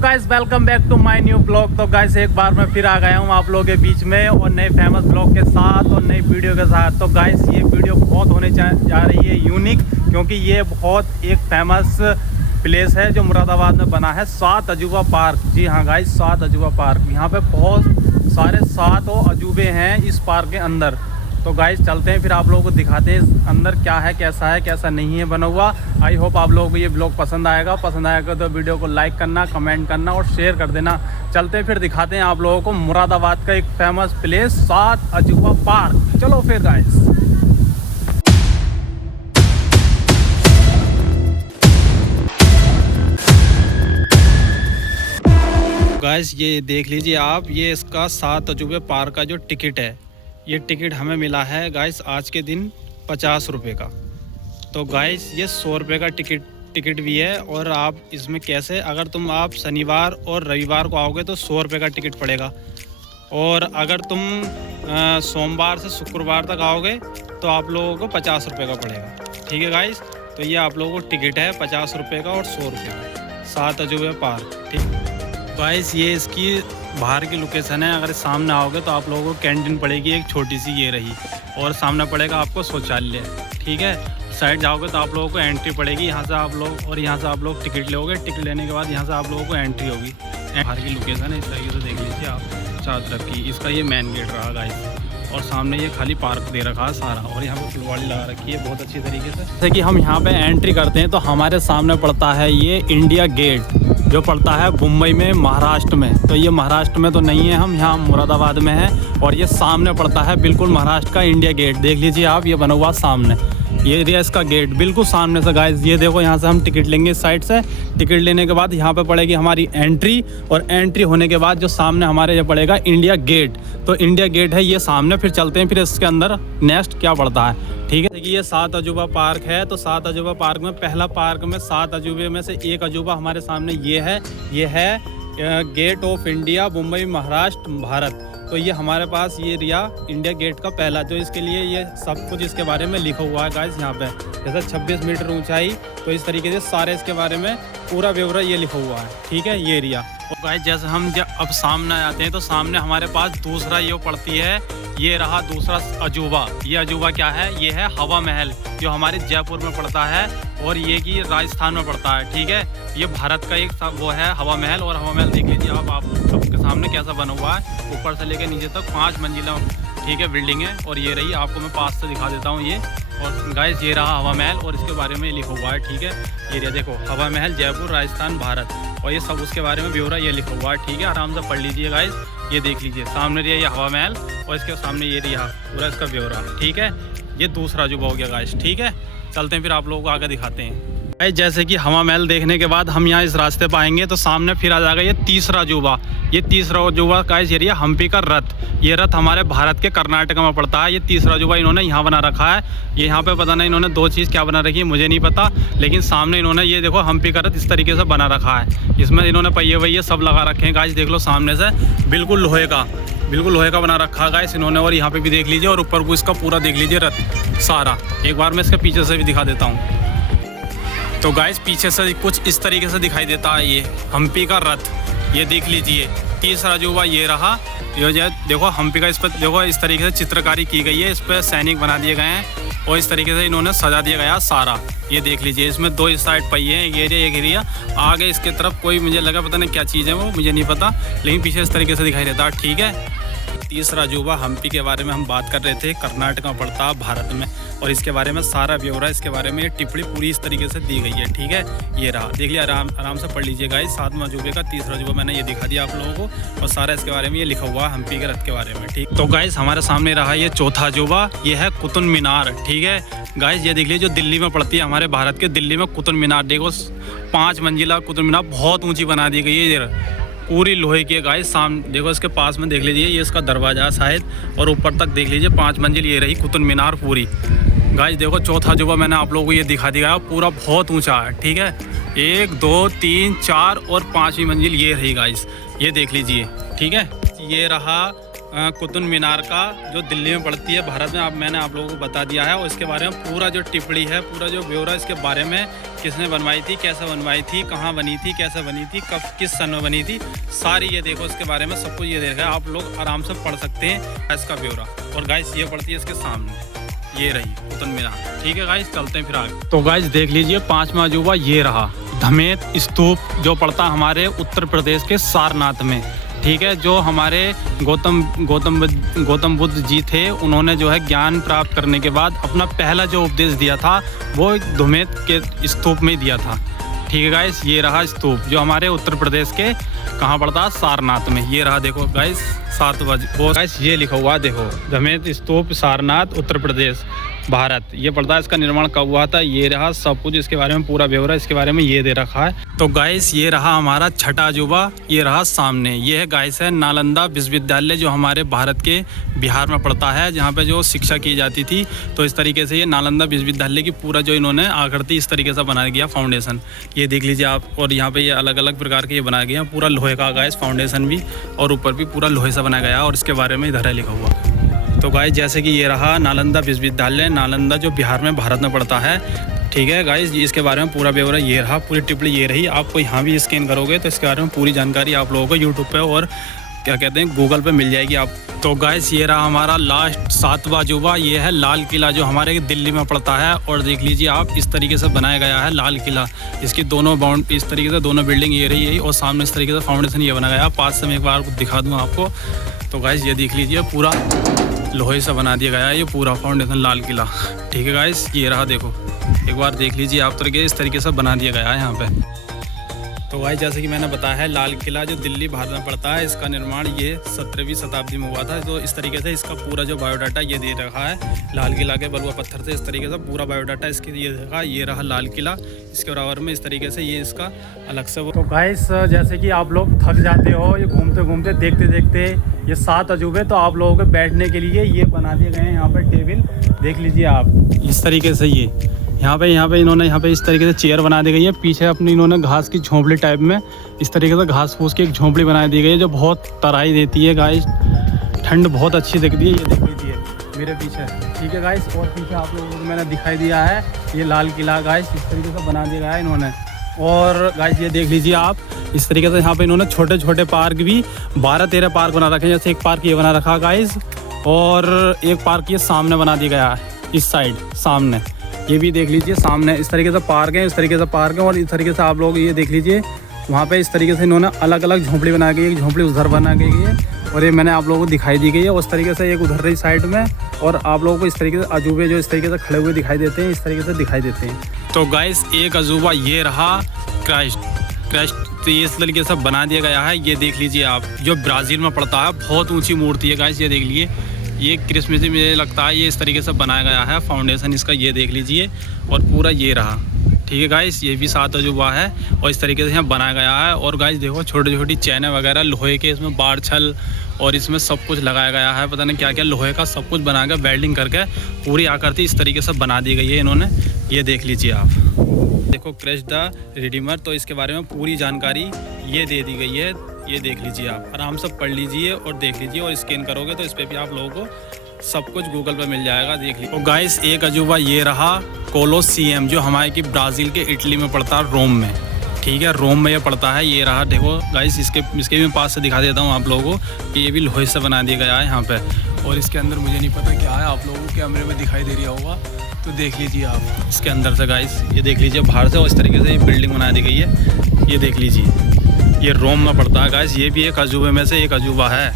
Guys welcome back to my new blog. तो guys एक बार मैं फिर आ गया हूँ आप लोगों के बीच में और नए फेमस ब्लॉग के साथ और नई वीडियो के साथ। तो गाइस ये वीडियो बहुत होने जा रही है यूनिक, क्योंकि ये बहुत एक फेमस प्लेस है जो मुरादाबाद में बना है, 7 अजूबा पार्क। जी हाँ गाइस, 7 अजूबा पार्क। यहाँ पे बहुत सारे 7 अजूबे हैं इस पार्क के अंदर। तो गाइस चलते हैं, फिर आप लोगों को दिखाते हैं अंदर क्या है, कैसा नहीं है बना हुआ। आई होप आप लोगों को ये ब्लॉग पसंद आएगा तो वीडियो को लाइक करना, कमेंट करना और शेयर कर देना। चलते हैं फिर दिखाते हैं आप लोगों को मुरादाबाद का एक फेमस प्लेस 7 अजूबा पार्क। चलो फिर गाइस। गाइस ये देख लीजिए आप, ये इसका 7 अजूबे पार्क का जो टिकट है, ये टिकट हमें मिला है गाइस आज के दिन 50 रुपये का। तो गाइस ये 100 रुपये का टिकट भी है। और आप इसमें कैसे, अगर आप शनिवार और रविवार को आओगे तो 100 रुपये का टिकट पड़ेगा, और अगर तुम सोमवार से शुक्रवार तक आओगे तो आप लोगों को 50 रुपये का पड़ेगा। ठीक है गाइस, तो ये आप लोगों को टिकट है 50 रुपये का और 100 रुपये का, 7 अजूबे पार्क। ठीक गाइस, ये इसकी बाहर की लोकेशन है। अगर सामने आओगे तो आप लोगों को कैंटीन पड़ेगी एक छोटी सी, ये रही, और सामने पड़ेगा आपको शौचालय। ठीक है, साइड जाओगे तो आप लोगों को एंट्री पड़ेगी यहाँ से आप लोग, और यहाँ से आप लोग टिकट लोगे। टिकट लेने के बाद यहाँ से आप लोगों को एंट्री होगी। बाहर की लोकेशन है, इस तरीके से देख लीजिए आप चारों तरफ की। इसका ये मेन गेट रहा गाइस, और सामने ये खाली पार्क दे रखा है सारा, और यहाँ पे फुलवाड़ी लगा रखी है बहुत अच्छी तरीके से। जैसे कि हम यहाँ पे एंट्री करते हैं तो हमारे सामने पड़ता है ये इंडिया गेट, जो पड़ता है मुंबई में, महाराष्ट्र में। तो ये महाराष्ट्र में तो नहीं है, हम यहाँ मुरादाबाद में हैं, और ये सामने पड़ता है बिल्कुल महाराष्ट्र का इंडिया गेट। देख लीजिए आप, ये बना हुआ सामने, ये एरिया इसका गेट बिल्कुल सामने से गाइस। ये देखो, यहाँ से हम टिकट लेंगे इस साइड से। टिकट लेने के बाद यहाँ पे पड़ेगी हमारी एंट्री, और एंट्री होने के बाद जो सामने हमारे ये पड़ेगा इंडिया गेट। तो इंडिया गेट है ये सामने। फिर चलते हैं फिर इसके अंदर नेक्स्ट क्या पड़ता है। ठीक है, देखिए ये 7 अजूबा पार्क है। तो 7 अजूबा पार्क में पहला पार्क में 7 अजूबे में से एक अजूबा हमारे सामने ये है gate of India, Mumbai Maharashtra Bharat. तो ये हमारे पास ये रिया इंडिया गेट का पहला, जो इसके लिए ये सब कुछ इसके बारे में लिखा हुआ है गाइस यहाँ पे। जैसे 26 मीटर ऊंचाई, तो इस तरीके से सारे इसके बारे में पूरा ब्यौरा ये लिखा हुआ है। ठीक है, ये एरिया। और गाइस जैसे हम जब अब सामने आते हैं तो सामने हमारे पास दूसरा ये पड़ती है, ये रहा दूसरा अजूबा। ये अजूबा क्या है, ये है हवा महल, जो हमारे जयपुर में पड़ता है, और ये कि राजस्थान में पड़ता है। ठीक है, ये भारत का एक वो है हवा महल। और हवा महल देख लीजिए आप आपके सामने कैसा बना हुआ है, ऊपर से लेकर नीचे तक 5 मंजिला ठीक है बिल्डिंग है। और ये रही, आपको मैं पास से दिखा देता हूँ ये। और गाइस ये रहा हवा महल, और इसके बारे में लिखा हुआ है। ठीक है, ये देखो हवा महल जयपुर राजस्थान भारत, और ये सब उसके बारे में ब्यौरा ये लिखा हुआ है। ठीक है, आराम से पढ़ लीजिए गाइस। ये देख लीजिए सामने रही ये हवा महल, और इसके सामने ये रहा पूरा इसका ब्यौरा। ठीक है, ये दूसरा अजूबा हो गया गाइस। ठीक है, चलते हैं फिर आप लोगों को आगे दिखाते हैं। जैसे कि हवा महल देखने के बाद हम यहाँ इस रास्ते पर आएंगे तो सामने फिर आ जाएगा ये तीसरा अजूबा। ये तीसरा अजूबा गाइस, ये रहा हम्पी का रथ। ये रथ हमारे भारत के कर्नाटक में पड़ता है। ये तीसरा अजूबा इन्होंने यहाँ बना रखा है। ये यहाँ पे पता नहीं इन्होंने 2 चीज़ क्या बना रखी है मुझे नहीं पता, लेकिन सामने इन्होंने ये देखो हम्पी का रथ इस तरीके से बना रखा है। इसमें इन्होंने पहिए वही सब लगा रखे हैं गाइस, देख लो सामने से, बिल्कुल लोहे का बना रखा है गाइस इन्होंने। और यहाँ पे भी देख लीजिए, और ऊपर को इसका पूरा देख लीजिए रथ सारा। एक बार मैं इसके पीछे से भी दिखा देता हूँ। तो गाइस पीछे से कुछ इस तरीके से दिखाई देता है ये हम्पी का रथ। ये देख लीजिए तीसरा अजूबा ये रहा। ये देखो हम्पी का, इस पर देखो इस तरीके से चित्रकारी की गई है, इस पर सैनिक बना दिए गए हैं, और इस तरीके से इन्होंने सजा दिया गया सारा। ये देख लीजिए, इसमें 2 साइड पहिए हैं, ये एरिया एक एरिया। आगे इसके तरफ कोई मुझे लगा पता नहीं क्या चीज़ है वो, मुझे नहीं पता, लेकिन पीछे इस तरीके से दिखाई देता है। ठीक है, तीसरा अजूबा हम्पी के बारे में हम बात कर रहे थे, कर्नाटक में पड़ता है भारत में, और इसके बारे में सारा ब्यौरा इसके बारे में ये टिप्पणी पूरी इस तरीके से दी गई है। ठीक है, ये रहा, देख लिया, आराम से पढ़ लीजिए गाइस। 7वें अजूबे का तीसरा अजूबा मैंने ये दिखा दिया आप लोगों को, और सारा इसके बारे में ये लिखा हुआ है हम्पी के रथ के बारे में। ठीक, तो गाइस हमारे सामने रहा ये चौथा अजूबा, ये है कुतुब मीनार। ठीक है गाइस, ये देख लीजिए जो दिल्ली में पड़ती है, हमारे भारत के दिल्ली में कुतुब मीनार। देखो 5 मंजिला कुतुब मीनार, बहुत ऊँची बना दी गई है, पूरी लोहे की है गाइस। सामने देखो इसके पास में देख लीजिए, ये इसका दरवाजा है शायद, और ऊपर तक देख लीजिए 5 मंजिल ये रही कुतुब मीनार पूरी। गाइस देखो चौथा अजूबा मैंने आप लोगों को ये दिखा दिया, पूरा बहुत ऊंचा है। ठीक है, 1 2 3 4 और 5वीं मंजिल ये रही गाइस, ये देख लीजिए। ठीक है, ये रहा कुतुब मीनार का जो दिल्ली में पड़ती है भारत में, मैंने आप लोगों को बता दिया है। और इसके बारे में पूरा जो टिप्पणी है, पूरा जो ब्यौरा इसके बारे में, किसने बनवाई थी, कैसे बनवाई थी, कहाँ बनी थी, कैसे बनी थी, कब किस सन में बनी थी, सारी ये देखो इसके बारे में सब कुछ ये देखा है। आप लोग आराम से पढ़ सकते हैं इसका ब्यौरा। और गाइस ये पड़ती है इसके सामने, ये रही कुतुब मीनार। ठीक है गाइस, चलते हैं फिर आगे। तो गाइस देख लीजिए 5वां अजूबा ये रहा, धमेत स्तूप, जो पड़ता हमारे उत्तर प्रदेश के सारनाथ में। ठीक है, जो हमारे गौतम बुद्ध जी थे, उन्होंने जो है ज्ञान प्राप्त करने के बाद अपना पहला जो उपदेश दिया था वो धमेत के स्तूप में दिया था। ठीक है गाइस, ये रहा स्तूप जो हमारे उत्तर प्रदेश के कहाँ पड़ता है, सारनाथ में। ये रहा देखो गाइस 7 बजे गाइस ये लिखा हुआ देखो, धमेत स्तूप सारनाथ उत्तर प्रदेश भारत। ये पड़ता है, इसका निर्माण कब हुआ था, ये रहा सब कुछ इसके बारे में पूरा ब्यौरा इसके बारे में ये दे रखा है। तो गाइस ये रहा हमारा छठा अजूबा, ये रहा सामने। ये है गाइस है नालंदा विश्वविद्यालय, जो हमारे भारत के बिहार में पड़ता है, जहाँ पे जो शिक्षा की जाती थी। तो इस तरीके से ये नालंदा विश्वविद्यालय की पूरा जो इन्होंने आकृति इस तरीके से बनाया गया, फाउंडेशन ये देख लीजिए आप। और यहाँ पे ये अलग अलग प्रकार के ये बनाया गया, पूरा लोहे का गाइस फाउंडेशन भी, और ऊपर भी पूरा लोहे से बनाया गया। और इसके बारे में इधर है लिखा हुआ। तो गाइस जैसे कि ये रहा नालंदा विश्वविद्यालय, नालंदा जो बिहार में भारत में पड़ता है। ठीक है गाइस, इसके बारे में पूरा ब्यौरा ये रहा, पूरी टिप्पणी ये रही। आपको यहाँ भी स्कैन करोगे तो इसके बारे में पूरी जानकारी आप लोगों को यूट्यूब पे और क्या कहते हैं गूगल पे मिल जाएगी आप। तो गाइस ये रहा हमारा लास्ट 7वां अजूबा, ये है लाल किला, जो हमारे दिल्ली में पड़ता है। और देख लीजिए आप, इस तरीके से बनाया गया है लाल किला। इसकी दोनों बाउंड इस तरीके से दोनों बिल्डिंग ये रही है, और सामने इस तरीके से फाउंडेशन ये बनाया गया। पास से मैं एक बार दिखा दूँ आपको। तो गाइस ये देख लीजिए, पूरा लोहे से बना दिया गया है ये पूरा फाउंडेशन लाल किला। ठीक है गाइस, ये रहा देखो, एक बार देख लीजिए आप, तरीके इस तरीके से बना दिया गया है यहाँ पे। तो गाइस जैसे कि मैंने बताया है, लाल किला जो दिल्ली भारत में पड़ता है, इसका निर्माण ये 17वीं शताब्दी में हुआ था। तो इस तरीके से इसका पूरा जो बायोडाटा ये दे रखा है, लाल किला के बलुआ पत्थर से इस तरीके से पूरा बायोडाटा इसकी ये देखा। ये रहा लाल किला, इसके बराबर में इस तरीके से ये इसका अलग से। तो गाइस जैसे कि आप लोग थक जाते हो ये घूमते घूमते देखते देखते ये 7 अजूबे, तो आप लोगों के बैठने के लिए ये बना दिए गए हैं यहाँ पर टेबल। देख लीजिए आप इस तरीके से, ये यहाँ पे इन्होंने यहाँ पे इस तरीके से चेयर बना दी गई है। पीछे अपनी इन्होंने घास की झोंपड़ी टाइप में इस तरीके से घास फूस की एक झोंपड़ी बना दी गई है, जो बहुत तराई देती है गाइस, ठंड बहुत अच्छी दिखती है। ये देख लीजिए मेरे पीछे। ठीक है गाइस, और पीछे आप लोगों को मैंने दिखाई दिया है ये लाल किला गाइस, इस तरीके से बना दिया गया है इन्होंने। और गाइस ये देख लीजिए आप, इस तरीके से यहाँ पे इन्होंने छोटे छोटे पार्क भी 12-13 पार्क बना रखे हैं। जैसे एक पार्क ये बना रखा है गाइस, और एक पार्क ये सामने बना दिया गया है इस साइड सामने। ये भी देख लीजिए सामने इस तरीके से पार्क है, इस तरीके से पार्क है। और इस तरीके से आप लोग ये देख लीजिए, वहाँ पे इस तरीके से इन्होंने अलग अलग झोंपड़ी बना गई, एक झोंपड़ी उधर बना गई है, और ये मैंने आप लोगों को दिखाई दी गई है उस तरीके से एक उधर रही साइड में। और आप लोगों को इस तरीके से अजूबे जो इस तरीके से खड़े हुए दिखाई देते हैं, इस तरीके से दिखाई देते हैं। तो गाइस एक अजूबा ये रहा क्राइस्ट, तो ये इस तरीके से बना दिया गया है। ये देख लीजिए आप, जो ब्राज़ील में पड़ता है, बहुत ऊंची मूर्ति है गाइस। ये देख लीजिए, ये क्रिसमस मुझे लगता है ये इस तरीके से बनाया गया है फाउंडेशन इसका, ये देख लीजिए। और पूरा ये रहा। ठीक है गाइस, ये भी 7 अजूबा है और इस तरीके से यहाँ बनाया गया है। और गाइस देखो छोटी छोटी चैनें वगैरह लोहे के, इसमें बाड़ छल और इसमें सब कुछ लगाया गया है, पता नहीं क्या क्या लोहे का सब कुछ बना कर वेल्डिंग करके पूरी आकृति इस तरीके से बना दी गई है इन्होंने। ये देख लीजिए आप, देखो क्रेश द रिडीमर, तो इसके बारे में पूरी जानकारी ये दे दी गई है। ये देख लीजिए आप, आराम से पढ़ लीजिए और देख लीजिए, और स्कैन करोगे तो इस पर भी आप लोगों को सब कुछ गूगल पे मिल जाएगा, देख लीजिए। तो गाइस एक अजूबा ये रहा कोलोसियम, जो हमारे की ब्राज़ील के इटली में पड़ता है, रोम में। ठीक है, रोम में ये पड़ता है। ये रहा देखो गाइस, इसके भी मैं पास से दिखा देता हूँ आप लोगों को कि ये भी लोहे से बना दिया गया है यहाँ पे। और इसके अंदर मुझे नहीं पता क्या है, आप लोगों को कैमरे में दिखाई दे रहा होगा तो देख लीजिए आप इसके अंदर से गाइस। ये देख लीजिए बाहर से, और इस तरीके से ये बिल्डिंग बना दी गई है। ये देख लीजिए, ये रोम में पड़ता है गाइस। ये भी एक अजूबे में से एक अजूबा है।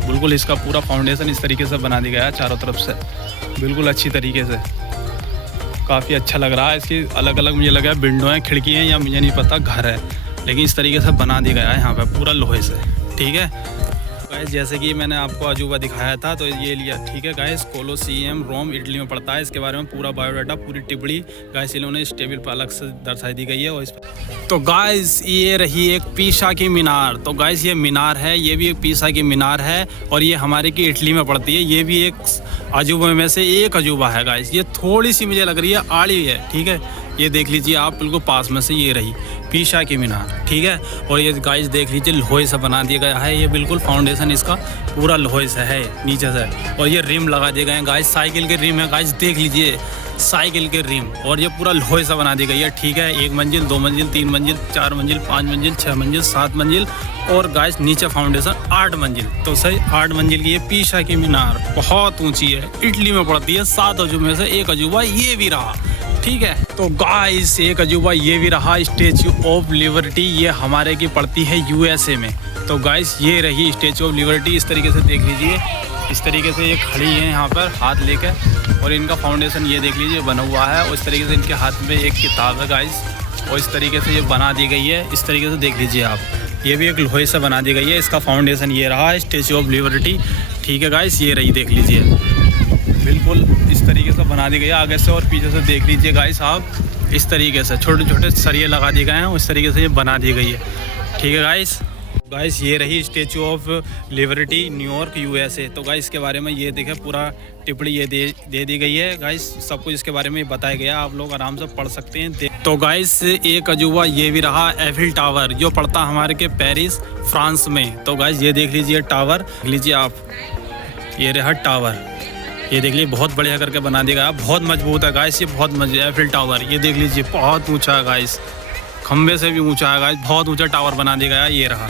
बिल्कुल इसका पूरा फाउंडेशन इस तरीके से बना दिया गया है चारों तरफ से, बिल्कुल अच्छी तरीके से, काफ़ी अच्छा लग रहा है। इसकी अलग अलग मुझे लगा विंडो हैं, खिड़की हैं, या मुझे नहीं पता घर है, लेकिन इस तरीके से बना दिया गया है यहाँ पे पूरा लोहे से। ठीक है गाइस, जैसे कि मैंने आपको अजूबा दिखाया था तो ये लिया। ठीक है गाइस, कोलोसियम रोम इटली में पड़ता है। इसके बारे में पूरा बायोडाटा, पूरी टिप्पणी गाइस इन्होंने इस टेबल पर अलग से दर्शाई दी गई है। और इस तो गाइस ये रही एक पीसा की मीनार। तो गाइस ये मीनार है, ये भी एक पीसा की मीनार है, और ये हमारे की इटली में पड़ती है। ये भी एक अजूबे में से एक अजूबा है गाइस। ये थोड़ी सी मुझे लग रही है आड़ी है। ठीक है, ये देख लीजिए आप, बिल्कुल पास में से ये रही पीशा की मीनार, ठीक है। और ये गाइस देख लीजिए लोहे से बना दिया गया है, ये बिल्कुल फाउंडेशन इसका पूरा लोहे से है नीचे से। और ये रिम लगा दिए गए हैं गाइस, साइकिल के रिम है गाइस, देख लीजिए साइकिल के रिम। और ये पूरा लोहे से बना दी गई है, ठीक है। 1 मंजिल, 2 मंजिल, 3 मंजिल, 4 मंजिल, 5 मंजिल, 6 मंजिल, 7 मंजिल और गाइस नीचे फाउंडेशन 8 मंजिल। तो सही 8 मंजिल की ये पीशा की मीनार बहुत ऊंची है, इटली में पड़ती है। 7 अजूबे में से एक अजूबा ये भी रहा, ठीक है। तो गाइस एक अजूबा ये भी रहा, स्टैचू ऑफ लिबर्टी। ये हमारे की पड़ती है USA में। तो गाइस ये रही स्टैचू ऑफ लिबर्टी, इस तरीके से देख लीजिए, इस तरीके से ये खड़ी है यहाँ पर हाथ लेकर। और इनका फाउंडेशन ये देख लीजिए बना हुआ है। और इस तरीके से इनके हाथ में एक किताब है गाइस, और इस तरीके से ये बना दी गई है। इस तरीके से देख लीजिए आप, ये भी एक लोहे से बना दी गई है। इसका फाउंडेशन ये रहा स्टैचू ऑफ लिबर्टी, ठीक है गाइस। ये रही, देख लीजिए बिल्कुल इस तरीके से बना दी गई है। आगे से और पीछे से देख लीजिए गाइस आप, इस तरीके से छोटे छोटे सरिये लगा दिए गए हैं, उस तरीके से ये बना दी गई है, ठीक है गाइस। ये रही statue of liberty New York USA। तो गाइस इसके बारे में ये देखें, पूरा टिप्पणी ये दे दी गई है गाइस, सब कुछ इसके बारे में बताया गया, आप लोग आराम से पढ़ सकते हैं। तो गाइस एक अजूबा ये भी रहा एफिल टावर, जो पड़ता हमारे के पेरिस फ्रांस में। तो गाइस ये देख लीजिए टावर, देख लीजिए आप, ये रहा टावर, ये देख लीजिए बहुत बढ़िया करके बना दिया गया, बहुत मजबूत है गाइस, ये बहुत मजबूत एफिल टावर। ये देख लीजिए बहुत ऊँचा है गाइस, खम्बे से भी ऊँचा है गाइस, बहुत ऊँचा टावर बना दिया गया। ये रहा,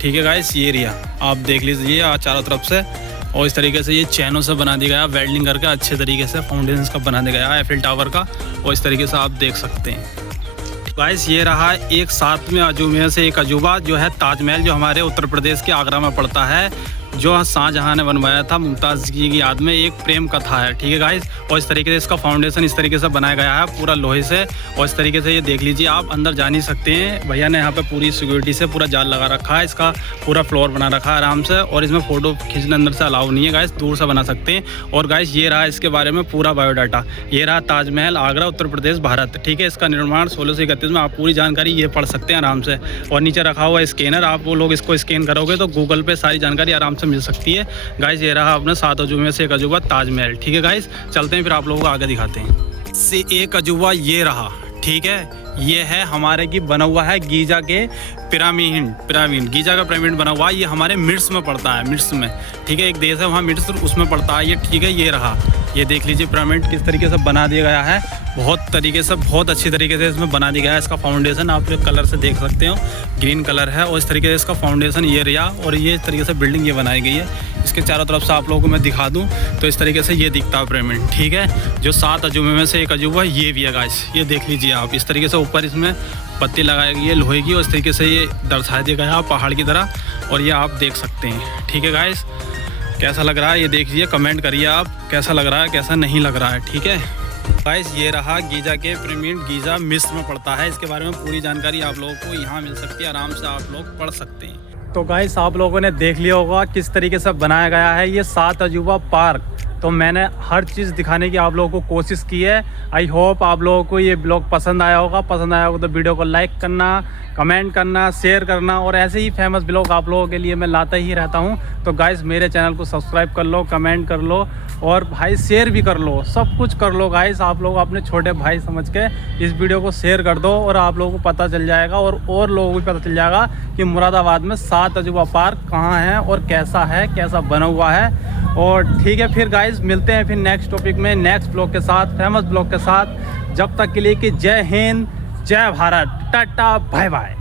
ठीक है गाइस, ये रिया आप देख लीजिए चारों तरफ से। और इस तरीके से ये चैनों से बना दिया गया, वेल्डिंग करके अच्छे तरीके से फाउंडेशन का बना दिया गया एफिल टावर का। और इस तरीके से आप देख सकते हैं गाइस। ये रहा एक 7वें अजूबे में से एक अजूबा, जो है ताजमहल, जो हमारे उत्तर प्रदेश के आगरा में पड़ता है, जो शाहजहां ने बनवाया था मुमताज़ जी की याद में। एक प्रेम कथा है, ठीक है गाइस। और इस तरीके से इसका फाउंडेशन इस तरीके से बनाया गया है पूरा लोहे से। और इस तरीके से ये देख लीजिए आप, अंदर जा नहीं सकते हैं, भैया ने यहाँ पे पूरी सिक्योरिटी से पूरा जाल लगा रखा है, इसका पूरा फ्लोर बना रखा है आराम से। और इसमें फ़ोटो खींचना अंदर से अलाउ नहीं है गाइस, दूर से बना सकते हैं। और गाइस ये रहा इसके बारे में पूरा बायोडाटा, ये रहा ताजमहल आगरा उत्तर प्रदेश भारत, ठीक है। इसका निर्माण 1631 में, आप पूरी जानकारी ये पढ़ सकते हैं आराम से। और नीचे रखा हुआ स्कैनर, आप वो लोग इसको स्कैन करोगे तो गूगल पे सारी जानकारी आराम से मिल सकती है गाइस। ये रहा अपने 7 अजूबे में से एक अजूबा ताजमहल, ठीक है गाइस। चलते हैं फिर आप लोगों को आगे दिखाते हैं। से एक अजूबा ये रहा, ठीक है। ये है हमारे की बना हुआ है गीजा के पिरामिड, गीजा का पिरामिड बना हुआ है। ये हमारे मिस्र में पड़ता है, मिस्र में, ठीक है। एक देश है वहाँ मिस्र, उसमें पड़ता है ये, ठीक है। ये रहा, ये देख लीजिए पिरामिड किस तरीके से बना दिया गया है, बहुत तरीके से, बहुत अच्छी तरीके से इसमें बना दिया गया है। इसका फाउंडेशन आप कलर से देख सकते हो, ग्रीन कलर है। और इस तरीके से इसका फाउंडेशन ये रहा। और ये इस तरीके से बिल्डिंग ये बनाई गई है। इसके चारों तरफ से आप लोगों को मैं दिखा दूं तो इस तरीके से ये दिखता है पिरामिड, ठीक है। जो 7 अजूबे में से एक अजूबा ये भी है गाइस, ये देख लीजिए आप, इस तरीके से ऊपर इसमें पत्ती लगाई गई है लोहे की, और इस तरीके से ये दर्शा दिया गया है पहाड़ की तरह। और ये आप देख सकते हैं, ठीक है गाइस। कैसा लग रहा है ये देख लीजिए, कमेंट करिए आप कैसा लग रहा है, कैसा नहीं लग रहा है, ठीक है गाइस। ये रहा गीजा के पिरामिड, गीजा मिस्र में पड़ता है। इसके बारे में पूरी जानकारी आप लोगों को यहाँ मिल सकती है, आराम से आप लोग पढ़ सकते हैं। तो गाइस आप लोगों ने देख लिया होगा किस तरीके से बनाया गया है ये 7 अजूबा पार्क। तो मैंने हर चीज़ दिखाने की आप लोगों को कोशिश की है। आई होप आप लोगों को ये ब्लॉग पसंद आया होगा। पसंद आया होगा तो वीडियो को लाइक करना, कमेंट करना, शेयर करना, और ऐसे ही फेमस ब्लॉग आप लोगों के लिए मैं लाता ही रहता हूँ। तो गाइस मेरे चैनल को सब्सक्राइब कर लो, कमेंट कर लो, और भाई शेयर भी कर लो, सब कुछ कर लो गाइस। आप लोग अपने छोटे भाई समझ के इस वीडियो को शेयर कर दो, और आप लोगों को पता चल जाएगा, और लोगों को भी पता चल जाएगा कि मुरादाबाद में 7 अजूबा पार्क कहाँ है और कैसा है, कैसा बना हुआ है। और ठीक है फिर गाइस, मिलते हैं फिर नेक्स्ट टॉपिक में, नेक्स्ट ब्लॉग के साथ, फेमस ब्लॉग के साथ। जब तक के लिए कि जय हिंद, जय भारत, टाटा, बाय बाय।